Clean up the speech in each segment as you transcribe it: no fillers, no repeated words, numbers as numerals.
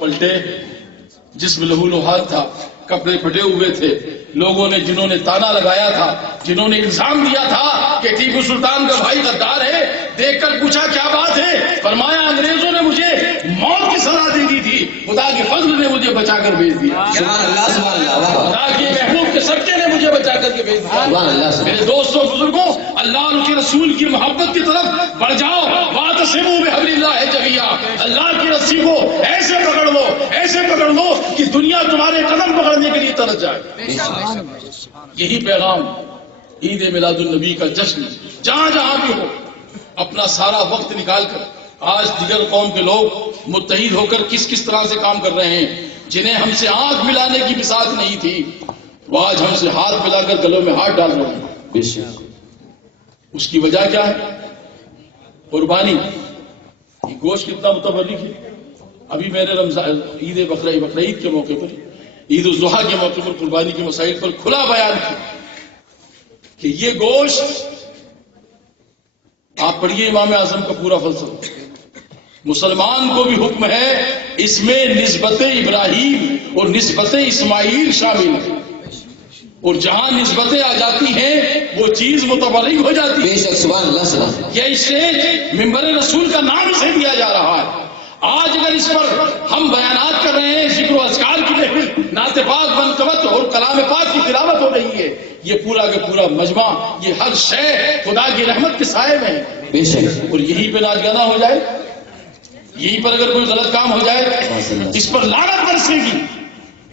پلٹے، جسم لہو لہان تھا، کپڑے پھٹے ہوئے تھے، لوگوں نے جنہوں نے تانا لگایا تھا، جنہوں نے الزام دیا تھا کہ ٹیپو سلطان کا بھائی غدار ہے، دیکھ کر پوچھا کیا بات ہے؟ فرمایا انگریزوں نے مجھے موت کی سزا دے دی تھی، خدا کے فضل نے مجھے بچا کر بھیج دیا، سبحان اللہ سبحان اللہ، خدا کے محبوب کے صدقے نے مجھے بچا کر کے بھیج دیا۔ سبحان اللہ۔ میرے دوستوں بزرگوں، اللہ اور کے رسول کی محبت کی طرف بڑھ جاؤ، واعتصموا بحبل اللہ جميعا، اللہ کی رسی کو ایسے پکڑ لو، ایسے پکڑ لو کہ دنیا تمہارے قدم پکڑنے کے لیے ترس جائے۔ یہی پیغام عید میلاد النبی کا جشن جہاں جہاں بھی ہو، اپنا سارا وقت نکال کر آج دیگر قوم کے لوگ متحد ہو کر کس کس طرح سے کام کر رہے ہیں، جنہیں ہم سے آنکھ ملانے کی بساط نہیں تھی، وہ آج ہم سے ہاتھ ملا کر گلوں میں ہاتھ ڈال رہے ہیں۔ اس کی وجہ کیا ہے؟ قربانی۔ یہ گوشت کتنا متبرک ہے۔ ابھی میں نے رمضان عید بقرعید کے موقع پر، عید الاضحیٰ کے موقع پر قربانی کے مسائل پر کھلا بیان کیا کہ یہ گوشت، آپ پڑھیے امام اعظم کا پورا فلسفہ، مسلمان کو بھی حکم ہے اس میں نسبت ابراہیم اور نسبت اسماعیل شامل ہے، اور جہاں نسبتیں آ جاتی ہیں وہ چیز متبرک ہو جاتی ہے۔ بے شک سبحان اللہ سبحان اللہ۔ یہ اسٹیج ممبر رسول کا نام اسے دیا جا رہا ہے۔ آج اگر اس پر ہم بیانات کر رہے ہیں، ذکر و اذکار کی محفل، نعت پاک بنقبت اور کلام پاک کی تلاوت ہو رہی ہے، یہ پورا کا پورا مجمع، یہ ہر شے خدا کی رحمت کے سائے میں ہے۔ بے شک۔ اور یہیں پہ ناچ گانا ہو جائے، یہیں پر اگر کوئی غلط کام ہو جائے، اس پر لعنت برسے گی۔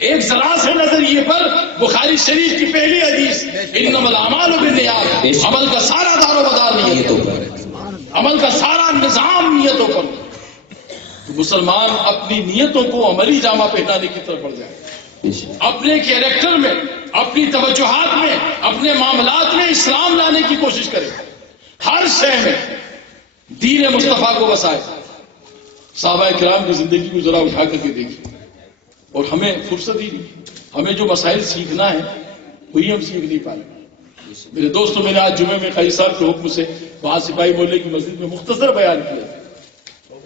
ایک ذرا سے نظریے پر بخاری شریف کی پہلی حدیث، انما الاعمال بالنیات، عمل کا سارا دار و مدار نیتوں پر، عمل کا سارا نظام نیتوں پر۔ مسلمان اپنی نیتوں کو عملی جامہ پہنانے کی طرف بڑھ جائے، اپنے کیریکٹر میں، اپنی توجہات میں، اپنے معاملات میں اسلام لانے کی کوشش کرے، ہر شے میں دین مصطفیٰ کو بسائے۔ صحابہ کرام کی زندگی کو ذرا اٹھا کر کے دیکھیے، اور ہمیں فرصت ہی نہیں، ہمیں جو مسائل سیکھنا ہے وہی ہم سیکھ نہیں پائے۔ میرے دوستوں، میں نے آج جمعے میں قاری صاحب کے حکم سے وہاں سپاہی محلے کی مسجد میں مختصر بیان کیا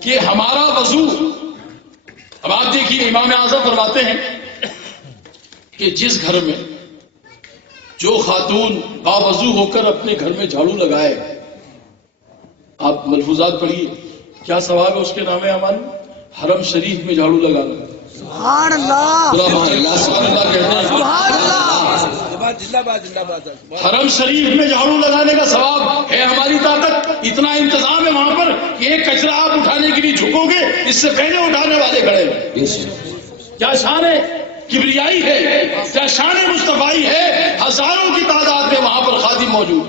کہ ہمارا وضو، اب آپ دیکھیے امام اعظم فرماتے ہیں کہ جس گھر میں جو خاتون باوضو ہو کر اپنے گھر میں جھاڑو لگائے، آپ ملفوظات پڑھیے، کیا ثواب ہے اس کے نام اعمال؟ حرم شریف میں جھاڑو لگانا۔ سبحان اللہ، سبحان اللہ، سبحان اللہ کہتے ہیں۔ سبحان اللہ۔ حرم شریف میں جھاڑو لگانے کا ثواب ہے، ہماری طاقت اتنا انتظام ہے وہاں پر کہ ایک کچرا آپ اٹھانے کے لیے جھکو گے، اس سے پہلے اٹھانے والے کھڑے ہیں۔ کیا شان ہے کبریائی ہے، کیا شان مصطفیٰ ہے، ہزاروں کی تعداد میں وہاں پر خادم موجود،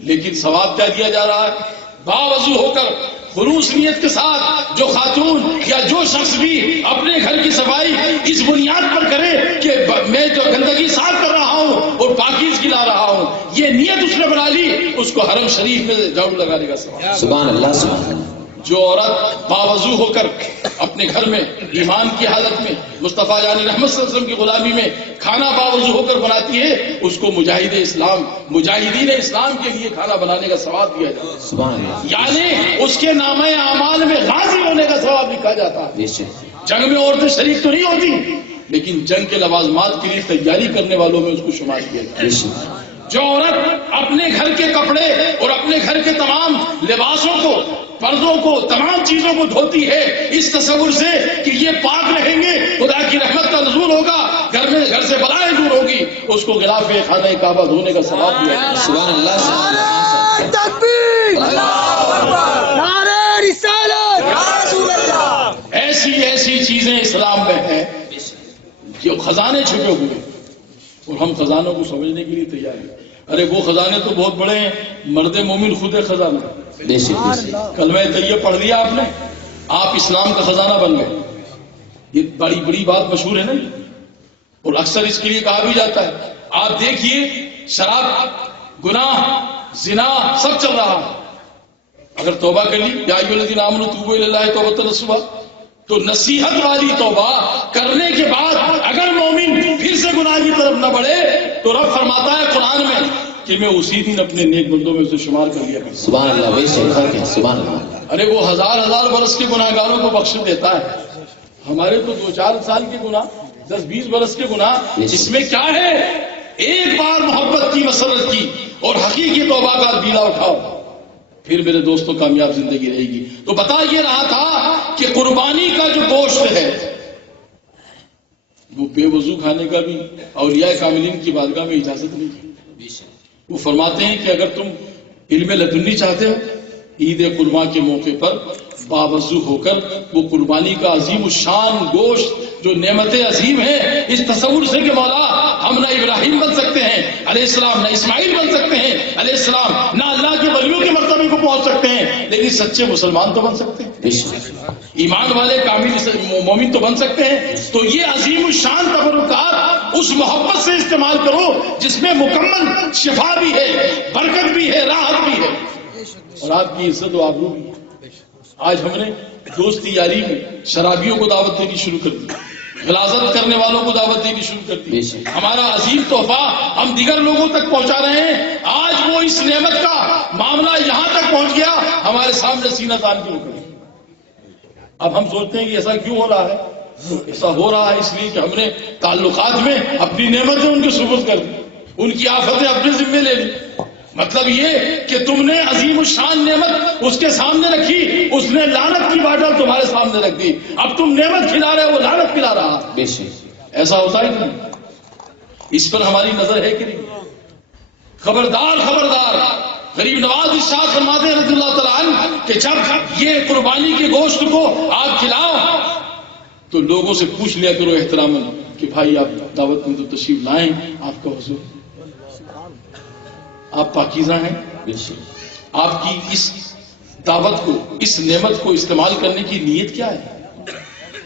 لیکن ثواب کیا دیا جا رہا ہے؟ باوضو ہو کر خلوص نیت کے ساتھ جو خاتون یا جو شخص بھی اپنے گھر کی صفائی اس بنیاد پر کرے کہ میں جو گندگی صاف کر رہا ہوں اور پاکیزگی لا رہا ہوں، یہ نیت اس نے بنا لی، اس کو حرم شریف میں جھاڑو لگانے کا ثواب۔ سبحان اللہ سبحان اللہ۔ جو عورت باوضو ہو کر اپنے گھر میں ایمان کی حالت میں مصطفیٰ جان رحمت صلی اللہ علیہ وسلم کی غلامی میں کھانا باوضو ہو کر بناتی ہے، اس کو مجاہد اسلام، مجاہدین اسلام کے لیے کھانا بنانے کا ثواب دیا جاتا ہے۔ سبحان اللہ۔ یعنی اس کے نامہ اعمال میں غازی ہونے کا ثواب لکھا جاتا ہے۔ بے شک۔ جنگ میں عورتیں شریک تو نہیں ہوتی، لیکن جنگ کے لوازمات کے لیے تیاری کرنے والوں میں اس کو شمار کیا جاتا ہے۔ بے شک۔ جو عورت اپنے گھر کے کپڑے اور اپنے گھر کے تمام لباسوں کو، پردوں کو، تمام چیزوں کو دھوتی ہے اس تصور سے کہ یہ پاک رہیں گے، خدا کی رحمت کا نزول ہوگا، گھر سے بلائیں دور ہوگی، اس کو غلاف خانہ کعبہ دھونے کا ثواب دیا جاتا ہے۔ سبحان اللہ سبحان اللہ۔ نعرہ تکبیر، اللہ اکبر، نعرہ رسالت، یا رسول اللہ۔ ایسی چیزیں اسلام میں ہیں جو خزانے چھپے ہوئے ہیں، اور ہم خزانوں کو سمجھنے کے لیے تیار ہیں۔ ارے وہ خزانے تو بہت بڑے ہیں، مرد مومن خود ہے خزانہ۔ بے شک۔ کلمہ طیب پڑھ لیا آپ نے، آپ اسلام کا خزانہ بن گئے۔ یہ بڑی بڑی بات مشہور ہے نا، اور اکثر اس کے لیے کہا بھی جاتا ہے، آپ دیکھیے شراب، گناہ، زنا سب چل رہا ہے، اگر توبہ کر لی، یا ایھا الذین آمنوا توبوا الی اللہ توبۃ نصوحا، تو نصیحت والی توبہ کرنے کے بعد اگر مومن پھر سے گناہ کی طرف نہ بڑھے تو رب فرماتا ہے قرآن میں کہ میں اسی دن اپنے نیک بندوں میں اسے شمار کر لیا کروں۔ سبحان اللہ۔ بے شک۔ سبحان اللہ۔ ارے وہ ہزار برس کے گناہگاروں کو بخش دیتا ہے، ہمارے تو 2-4 سال کے گناہ، 10-20 برس کے گناہ، اس میں کیا ہے؟ ایک بار محبت کی، مسرت کی اور حقیقی توبہ کا بیڑا اٹھاؤ، پھر میرے دوستوں کامیاب زندگی رہے گی۔ تو بتا یہ رہا تھا کہ قربانی کا جو گوشت ہے وہ بے وضو کھانے کا بھی اولیاء کاملین کی بارگاہ میں اجازت نہیں ہے۔ وہ فرماتے ہیں کہ اگر تم علم لدنی چاہتے ہو، عید قربان کے موقع پر باوضو ہو کر وہ قربانی کا عظیم الشان گوشت جو نعمت عظیم ہے، اس تصور سے کہ مولا ہم نہ ابراہیم بن سکتے ہیں علیہ السلام، نہ اسماعیل بن سکتے ہیں علیہ السلام، نہ اللہ کے ولیوں کے مرتبے کو پہنچ سکتے ہیں، لیکن سچے مسلمان تو بن سکتے ہیں، ایمان والے کامل مومن تو بن سکتے ہیں۔ تو یہ عظیم الشان تبرکات اس محبت سے استعمال کرو جس میں مکمل شفا بھی ہے، برکت بھی ہے، راحت بھی ہے، اور آپ کی عزت و آبرو بھی ہے۔ آج ہم نے دوستی یاری میں شرابیوں کو دعوت دینی شروع کر دی، غلاظت کرنے والوں کو دعوت دینی شروع کر دی، ہمارا عظیم تحفہ ہم دیگر لوگوں تک پہنچا رہے ہیں۔ آج وہ اس نعمت کا معاملہ یہاں تک پہنچ گیا، ہمارے سامنے سینہ تان کی رکھ۔ اب ہم سوچتے ہیں کہ ایسا کیوں ہو رہا ہے؟ ایسا ہو رہا ہے اس لیے کہ ہم نے تعلقات میں اپنی نعمتیں ان کے سپرد کر دی، ان کی آفتیں اپنے ذمے لے لی۔ مطلب یہ کہ تم نے عظیم الشان نعمت اس کے سامنے رکھی، اس نے لعنت کی باٹل تمہارے سامنے رکھ دی، اب تم نعمت کھلا رہے ہو، وہ لعنت کھلا رہا۔ ایسا ہوتا ہے کہ اس پر ہماری نظر ہے کہ نہیں؟ خبردار خبردار۔ غریب نواز ارشاد فرماتے ہیں رضی اللہ تعالیٰ عنہ کہ جب یہ قربانی کے گوشت کو آپ کھلاؤ تو لوگوں سے پوچھ لیا کرو احتراماً کہ بھائی آپ دعوت میں تو تشریف لائیں، آپ کا حضور، آپ پاکیزہ ہیں، آپ کی اس دعوت کو، اس نعمت کو استعمال کرنے کی نیت کیا ہے؟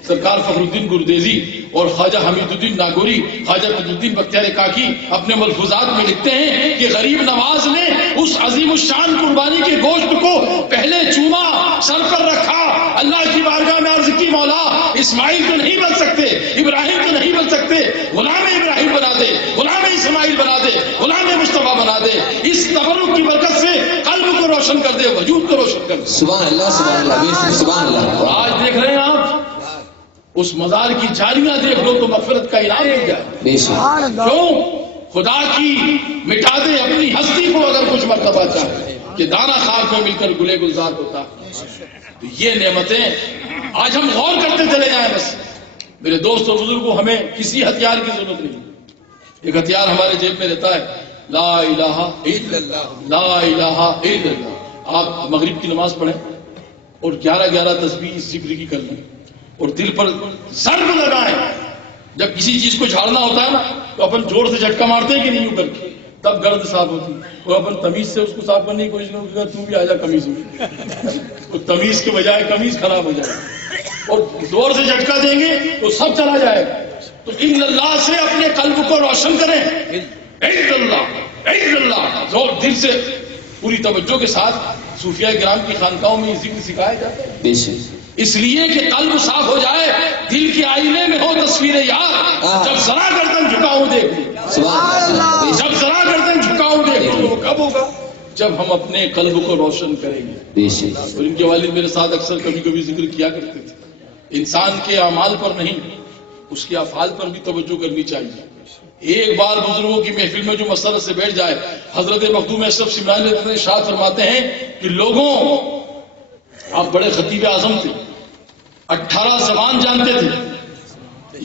سرکار فخر الدین گردیزی اور خواجہ حمید الدین ناگوری، خواجہ قطب الدین بختیار کاکی اپنے ملفوظات میں لکھتے ہیں کہ غریب نواز نے اس عظیم الشان قربانی کے گوشت کو پہلے چوما، سر پر رکھا، اللہ کی بارگاہ میں عرض کی مولا اسماعیل تو نہیں بن سکتے، ابراہیم تو نہیں بن سکتے، غلام ابراہیم بنا دے، غلام اسماعیل بنا دے، غلام مصطفیٰ بنا دے، اس تبرک کی برکت سے قلب کو روشن کر دے، وجود کو روشن کر دے۔ سبحان اللہ، سبحان اللہ، سبحان اللہ۔ اور آج دیکھ رہے ہیں آپ اس مزار کی جالیاں دیکھ لو تو مغفرت کا انعام مل جائے۔ کیوں؟ خدا کی مٹا دے اپنی ہستی کو اگر کچھ مرتبہ چاہے کہ دانا خاک میں مل کر گلے گلزار ہوتا۔ تو یہ نعمتیں آج ہم غور کرتے چلے جائیں۔ بس میرے دوست اور بزرگوں، ہمیں کسی ہتھیار کی ضرورت نہیں، ایک ہتھیار ہمارے جیب میں رہتا ہے، لا الہ الا اللہ، لا الہ الا اللہ۔ آپ مغرب کی نماز پڑھیں اور 11 تسبیح اس ذکر کی کر لیں اور دل پر ضرب لگائیں۔ جب کسی چیز کو جھاڑنا ہوتا ہے نا تو اپن زور سے جھٹکا مارتے ہیں کہ نہیں اوپر کی، تب گرد صاف ہوتی ہے، تو اپن تمیز سے اس کو صاف کرنے کی کوشش کرو، تو بھی آ جا کمیز ہو، تمیز کے بجائے کمیز خراب ہو جائے، اور زور سے جھٹکا دیں گے تو سب چلا جائے گا۔ تو ان اللہ سے اپنے قلب کو روشن کریں، عز اللہ، عز اللہ، زور دل سے پوری توجہ کے ساتھ۔ صوفیاء کرام کی خانقاہوں میں یہ ذکر سکھایا جاتا ہے اس لیے کہ قلب صاف ہو جائے، دل کے آئینے میں ہو تصویر یار، جب ذرا گردن جھکاؤں دیکھ لوں، جب ذرا گردن جھکاؤں دیکھ لوں، وہ کب ہوگا؟ جب ہم اپنے قلب کو روشن کریں گے۔ اور ان کے والد میرے ساتھ اکثر کبھی کبھی ذکر کیا کرتے تھے، انسان کے اعمال پر نہیں، اس کے افعال پر بھی توجہ کرنی چاہیے۔ ایک بار بزرگوں کی محفل میں جو مسرت سے بیٹھ جائے، حضرت مخدوم اشرف سمنانی ارشاد فرماتے ہیں کہ لوگوں، آپ بڑے خطیب اعظم تھے، 18 زبان جانتے تھے،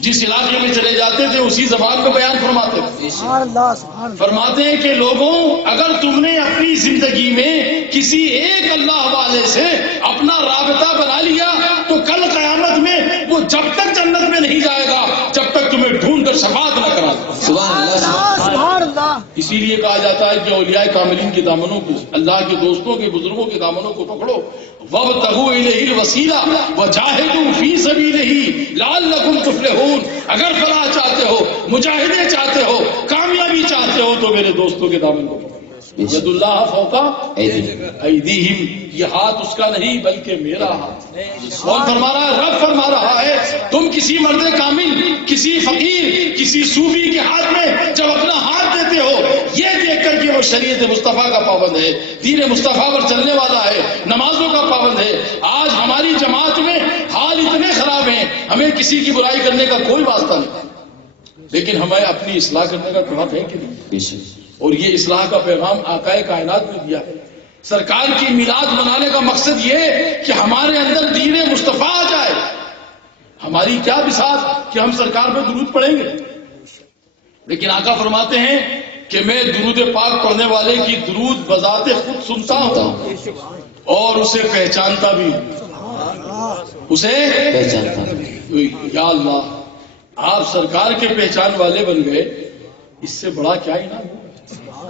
جس علاقے میں چلے جاتے تھے اسی زبان کو بیان فرماتے تھے۔ فرماتے ہیں کہ لوگوں، اگر تم نے اپنی زندگی میں کسی ایک اللہ والے سے اپنا رابطہ بنا لیا تو کل قیامت میں وہ جب تک جنت میں نہیں جائے گا جب تک تمہیں ڈھونڈ کر شفاعت نہ کرا دے۔ سبحان اللہ۔ اسی لیے کہا جاتا ہے کہ اولیاء کاملین کے دامنوں کو، اللہ کے دوستوں کے، بزرگوں کے دامنوں کو پکڑو، وابتغوا الیہ الوسیلہ وجاہدوا فی سبیلہ لعلکم تفلحون۔ اگر فلاح چاہتے ہو، مجاہدے چاہتے ہو، کامیابی چاہتے ہو تو میرے دوستوں کے دامن کو پکڑو۔ ید اللہ فوق ایدیہم، یہ ہاتھ اس کا نہیں بلکہ میرا ہاتھ۔ کون فرما رہا ہے؟ رب فرما رہا ہے۔ تم کسی مرد کامل، کسی فقیر، کسی صوفی کے ہاتھ میں جب اپنا ہاتھ دیتے ہو، یہ دیکھ کر کہ وہ شریعت مصطفیٰ کا پابند ہے، دین مصطفیٰ پر چلنے والا ہے، نمازوں کا پابند ہے۔ آج ہماری جماعت میں حال اتنے خراب ہیں ہمیں کسی کی برائی کرنے کا کوئی واسطہ نہیں، لیکن ہمیں اپنی اصلاح کرنے کا طرف ہے کہ نہیں؟ اور یہ اصلاح کا پیغام آقا کائنات نے دیا ہے۔ سرکار کی میلاد منانے کا مقصد یہ کہ ہمارے اندر دین مصطفیٰ آ جائے۔ ہماری کیا بساط کہ ہم سرکار پہ درود پڑھیں گے، لیکن آقا فرماتے ہیں کہ میں درود پاک پڑھنے والے کی درود بذات خود سنتا ہوں اور اسے پہچانتا بھی ہوں، اسے پہچانتا ہوں۔ یا اللہ، آپ سرکار کے پہچان والے بن گئے، اس سے بڑا کیا انعام ہے؟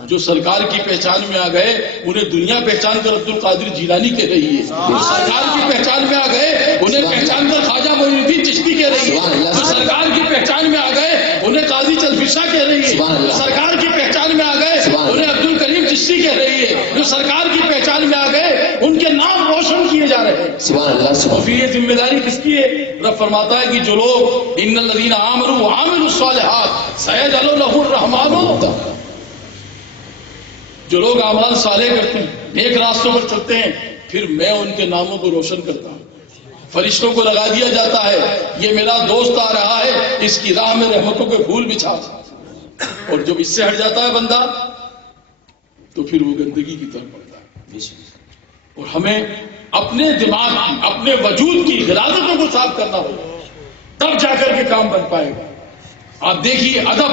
جو سرکار کی پہچان میں آ گئے انہیں دنیا پہچان کر عبد القادر جیلانی کہہ رہی ہے، جو سرکار کی پہچان میں آ گئے انہیں پہچان کر خواجہ معین الدین چشتی کہہ رہی ہے، جو سرکار کی پہچان میں آ گئے انہیں قاضی چلفشا کہہ رہی ہے، جو سرکار کی پہچان میں آ گئے انہیں عبد الکریم چشتی کہہ رہی ہے، جو سرکار کی پہچان میں آ گئے ان کے نام روشن کیے جا رہے ہیں۔ سبحان اللہ، سبحان اور پھر یہ ذمہ داری کس کی ہے؟ رب فرماتا ہے کہ جو لوگ ان الذین آمنوا وعملوا الصالحات سیجعل لهم الرحمن، جو لوگ اعمال صالح کرتے ہیں، نیک راستوں پر چلتے ہیں، پھر میں ان کے ناموں کو روشن کرتا ہوں، فرشتوں کو لگا دیا جاتا ہے، یہ میرا دوست آ رہا ہے، اس کی راہ میں رحمتوں کے پھول بچھا۔ اور جب اس سے ہٹ جاتا ہے بندہ تو پھر وہ گندگی کی طرف بڑھتا ہے۔ اور ہمیں اپنے دماغ کی، اپنے وجود کی غلاظتوں کو صاف کرنا ہوگا، تب جا کر کے کام بن پائے گا۔ آپ دیکھیے ادب،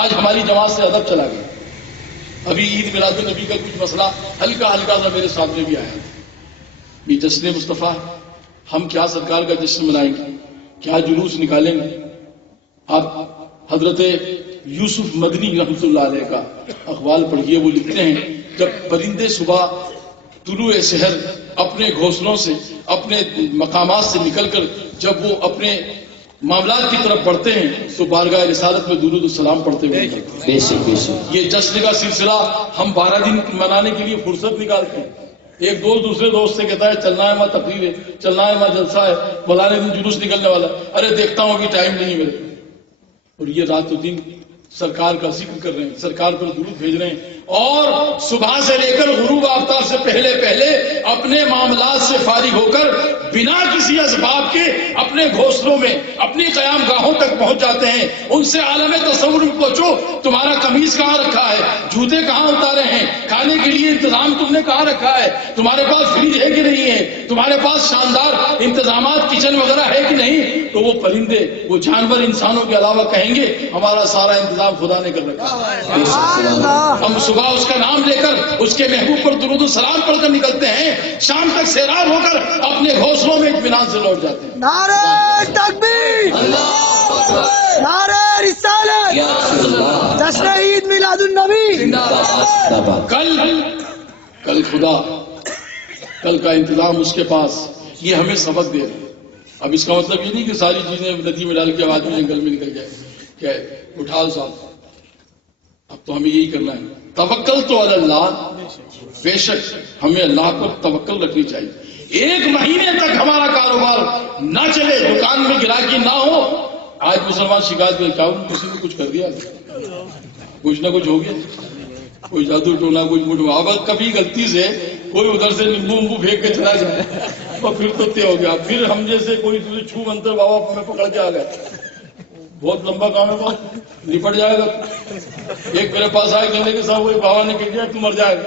آج ہماری جماعت سے ادب چلا گیا۔ ابھی عید میلاد النبی کا کچھ مسئلہ ہلکا ہلکا سا میرے سامنے بھی آیا، یہ جشن مصطفیٰ، ہم کیا سرکار کا جشن منائیں گے، کیا جلوس نکالیں گے؟ آپ حضرت یوسف مدنی رحمۃ اللہ علیہ کا اقوال پڑھیے، وہ لکھتے ہیں جب پرندے صبح طلوع سحر اپنے گھونسلوں سے، اپنے مقامات سے نکل کر جب وہ اپنے معاملات کی طرف بڑھتے ہیں تو بارگاہ رسالت میں درود السلام پڑھتے ہوئے بے شک بے شک۔ یہ جشن کا سلسلہ ہم 12 دن منانے کے لیے فرصت نکالتے ہیں۔ ایک دوست دوسرے دوست سے کہتا ہے چلنا ہے، ماں تقریر ہے، چلنا ہے، ماں جلسہ ہے، فلانے دن جلوس نکلنے والا، ارے دیکھتا ہوں ابھی ٹائم نہیں ہے میرے۔ اور یہ رات و دن سرکار کا ذکر کر رہے ہیں، سرکار پر درود بھیج رہے ہیں، اور صبح سے لے کر غروب آفتاب سے پہلے پہلے اپنے معاملات سے فارغ ہو کر بنا کسی اسباب کے اپنے گھونسلوں میں، اپنی قیام گاہوں تک پہنچ جاتے ہیں۔ ان سے عالم تصور میں پہنچو، تمہارا قمیص کہاں رکھا ہے، جوتے کہاں اتارے ہیں، کھانے کے لیے انتظام تم نے کہاں رکھا ہے، تمہارے پاس فریج ہے کہ نہیں ہے، تمہارے پاس شاندار انتظامات کچن وغیرہ ہے کہ نہیں؟ تو وہ پرندے، وہ جانور انسانوں کے علاوہ کہیں گے ہمارا سارا انتظام خدا نے کر رکھا ہے۔ ہم صبح اس کا نام لے کر اس کے محبوب پر درود و سلام پڑھ کر نکلتے ہیں، شام تک سیراب ہو کر اپنے گھونسلوں میں اطمینان سے لوٹ جاتے ہیں۔ نعرہ تکبیر، نعرہ رسالت، جشن عید میلاد النبی۔ کل خدا، کل کا انتظام اس کے پاس، یہ ہمیں سبق دے رہے ہیں۔ اب اس کا مطلب یہ نہیں کہ ساری چیزیں ندی میں ڈال کے آدمی جنگل میں نکل جائے کہ اٹھال صاحب، اب تو ہمیں یہی کرنا ہے۔ توکل تو اللہ، بے شک ہمیں اللہ پر توکل رکھنی چاہیے۔ 1 مہینے تک ہمارا کاروبار نہ چلے، دکان میں گراہکی نہ ہو، آج مسلمان شکایت کرتا ہوں کسی نے کچھ کر دیا، کچھ نہ کچھ ہو گیا، کوئی جادو ٹونا، کچھ مٹوا، اب کبھی غلطی سے کوئی ادھر سے نیمبو ومبو پھینک کے چلا جائے اور پھر تو طے ہو گیا، پھر ہم جیسے کوئی چھو منتر بابا میں پکڑ کے آ گئے، بہت لمبا کام ہے، بہت نپٹ جائے گا۔ ایک میرے پاس آئے کہنے کے صاحب وہی بابا نے کہہ دیا تو مر جائے گا۔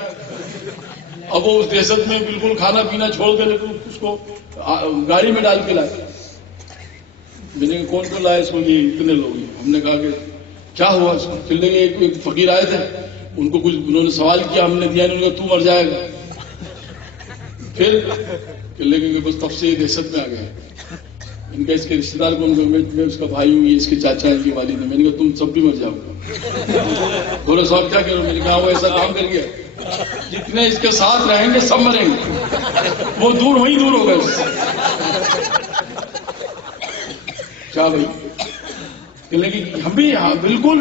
اب وہ اس دہشت میں بالکل کھانا پینا چھوڑ کے لیکن اس کو گاڑی میں ڈال کے لائے۔ میں نے کہا کون کو لائے اس کو؟ یہ اتنے لوگ ہیں۔ ہم نے کہا کہ کیا ہوا اس کو؟ چلنے کے ایک فقیر آئے تھے، ان کو کچھ انہوں نے سوال کیا، ہم نے دیا، انہوں نے کہا تو مر جائے گا۔ پھر چلنے کے بس تب سے دہشت میں آ گئے۔ ان کا اس کے رشتے دار کو، میں اس کا بھائی ہوں، یہ اس کے چاچا ہیں، یہ والد ہیں۔ میں نے کہا تم سب بھی مر جاؤ گے۔ بولے صاحب کیا کرو؟ میں نے کہا وہ ایسا کام کر گیا، جتنے اس کے ساتھ رہیں گے سب مریں گے، وہ دور وہیں دور ہو گئے اس سے۔ کیا بھائی کہنے کی ہم بھی، ہاں بالکل،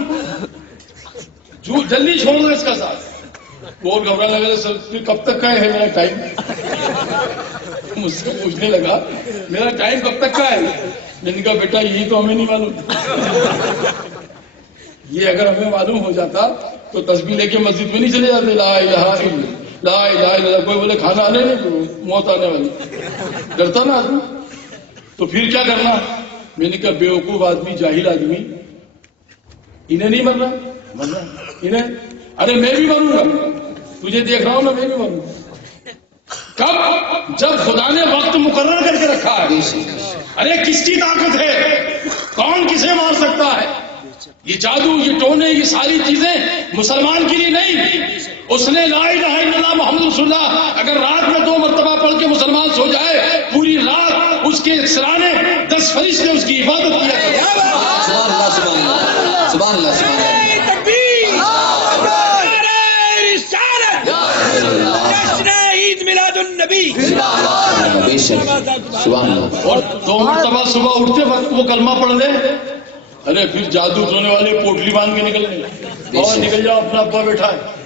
جو جلدی چھوڑ دو اس کا ساتھ۔ وہ گھبرانے لگا، سر کب تک کا ہے میرا ٹائم؟ مجھ سے پوچھنے لگا میرا ٹائم کب تک کا ہے؟ میں نے کہا بیٹا یہی تو ہمیں نہیں معلوم، یہ اگر ہمیں معلوم ہو جاتا تو تسبیح لے کے مسجد میں نہیں چلے جاتے، لا الہ الا اللہ، لا الہ الا اللہ۔ کوئی بولے کھانا آنے نہیں، موت آنے والی، ڈرتا نا آدمی۔ تو پھر کیا کرنا؟ میں نے کہا بیوقوف آدمی جاہل آدمی انہیں نہیں مرنا انہیں ارے میں بھی مروں گا تجھے دیکھ رہا ہوں میں بھی مروں گا کب جب خدا نے وقت مقرر کر کے رکھا ہے ارے کس کی طاقت ہے کون کسے مار سکتا ہے یہ جادو یہ ٹونے یہ ساری چیزیں مسلمان کے لیے نہیں اس نے لا الہ الا اللہ محمد رسول اللہ اگر رات میں 2 مرتبہ پڑھ کے مسلمان سو جائے پوری رات اس کے سرانے 10 فرشتے اس کی عبادت کیا کرتے سبحان اللہ سبحان اللہ سبحان اللہ سبحان اللہ تکبیر رسالت جشن عید میلاد النبی بے شک سبحان اللہ اور 2 مرتبہ صبح اٹھتے وقت وہ کلمہ پڑھ لے ارے پھر جادو ٹونے والے پوٹلی باندھ کے نکل گئے اور نکل جاؤ اپنا ابا بیٹھا ہے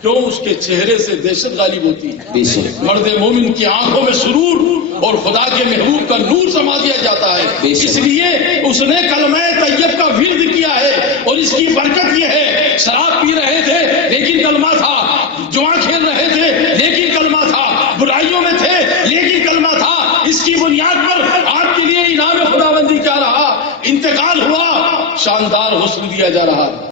کیوں اس کے چہرے سے دہشت غالب ہوتی ہے مرد مومن کی آنکھوں میں سرور اور خدا کے محبوب کا نور سما دیا جاتا ہے اس لیے اس نے کلمہ طیب کا ورد کیا ہے اور اس کی برکت یہ ہے شراب پی رہے تھے لیکن کلمہ تھا جوا کھیل رہے تھے لیکن کلمہ تھا برائیوں میں تھے لیکن کلمہ تھا اس کی بنیاد پر آپ کے لیے انعام خداوندی کیا رہا انتقال ہوا شاندار حسن دیا جا رہا